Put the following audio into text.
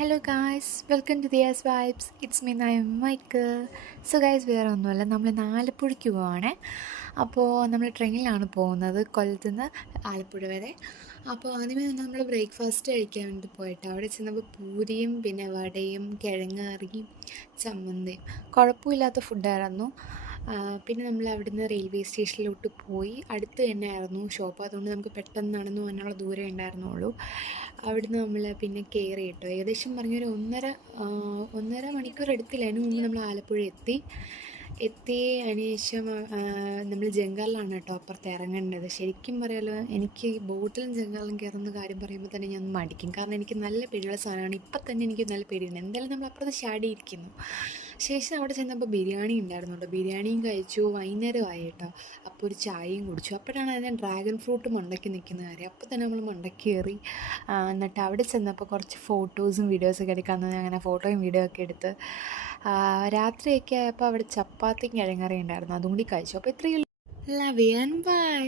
Hello guys, welcome to Diya's vibes. It's me Nayam Mike. So guys, വേറെ ഒന്നുമല്ല, നമ്മൾ ആലപ്പുഴയ്ക്ക് പോവുകയാണേ. അപ്പോൾ നമ്മൾ ട്രെയിനിലാണ് പോകുന്നത് കൊല്ലത്ത് നിന്ന് ആലപ്പുഴ വരെ. അപ്പോൾ ആദ്യമേ തന്നെ നമ്മൾ ബ്രേക്ക്ഫാസ്റ്റ് കഴിക്കാൻ വേണ്ടി പോയിട്ട് അവിടെ ചെന്നപ്പോൾ പൂരിയും പിന്നെ വടയും കിഴങ്ങ് കറിയും ചമ്മന്തിയും കുഴപ്പമില്ലാത്ത ഫുഡായിരുന്നു. പിന്നെ നമ്മൾ അവിടുന്ന് റെയിൽവേ സ്റ്റേഷനിലോട്ട് പോയി. അടുത്ത് തന്നെ ആയിരുന്നു ഷോപ്പ്, അതുകൊണ്ട് നമുക്ക് പെട്ടെന്ന് നടന്നു പോകാനുള്ള ദൂരം ഉണ്ടായിരുന്നുള്ളൂ. അവിടുന്ന് നമ്മൾ പിന്നെ കയറി കേട്ടോ, ഏകദേശം പറഞ്ഞൊരു ഒന്നര മണിക്കൂർ എടുത്തില്ല. അതിന് മുമ്പ് നമ്മൾ ആലപ്പുഴ എത്തി. അതിനുശേഷം നമ്മൾ ജങ്കാറിലാണ് കേട്ടോ അപ്പുറത്ത് ഇറങ്ങേണ്ടത്. ശരിക്കും പറയാലോ, എനിക്ക് ബോട്ടിലും ജങ്കാറിലും കയറുന്ന കാര്യം പറയുമ്പോൾ തന്നെ ഞാൻ മടിക്കും. കാരണം എനിക്ക് നല്ല പേടിയുള്ള സാധനമാണ്. ഇപ്പം തന്നെ എനിക്ക് നല്ല പേടിയുണ്ട്. എന്തായാലും നമ്മൾ അപ്പുറത്ത് ചാടിയിരിക്കുന്നു. ശേഷം അവിടെ ചെന്നപ്പോൾ ബിരിയാണി ഉണ്ടായിരുന്നു കേട്ടോ. ബിരിയാണിയും കഴിച്ചു. വൈകുന്നേരമായി കേട്ടോ. അപ്പോൾ ഒരു ചായയും കുടിച്ചു. അപ്പോഴാണ് അതിന് ഡ്രാഗൺ ഫ്രൂട്ട് മണ്ടയ്ക്ക് നിൽക്കുന്ന കാര്യം. അപ്പോൾ തന്നെ നമ്മൾ മണ്ടയ്ക്ക് കയറി. എന്നിട്ട് അവിടെ ചെന്നപ്പോൾ കുറച്ച് ഫോട്ടോസും വീഡിയോസൊക്കെ എടുക്കാമെന്ന് അങ്ങനെ ഫോട്ടോയും വീഡിയോ ഒക്കെ എടുത്ത് രാത്രിയൊക്കെ ആയപ്പോൾ അവിടെ ചപ്പാത്തിയും കിഴങ്ങറി ഉണ്ടായിരുന്നു. അതും കൂടി കഴിച്ചു. അപ്പോൾ ഇത്രയും ലവ് യു ആൻഡ് ബൈ.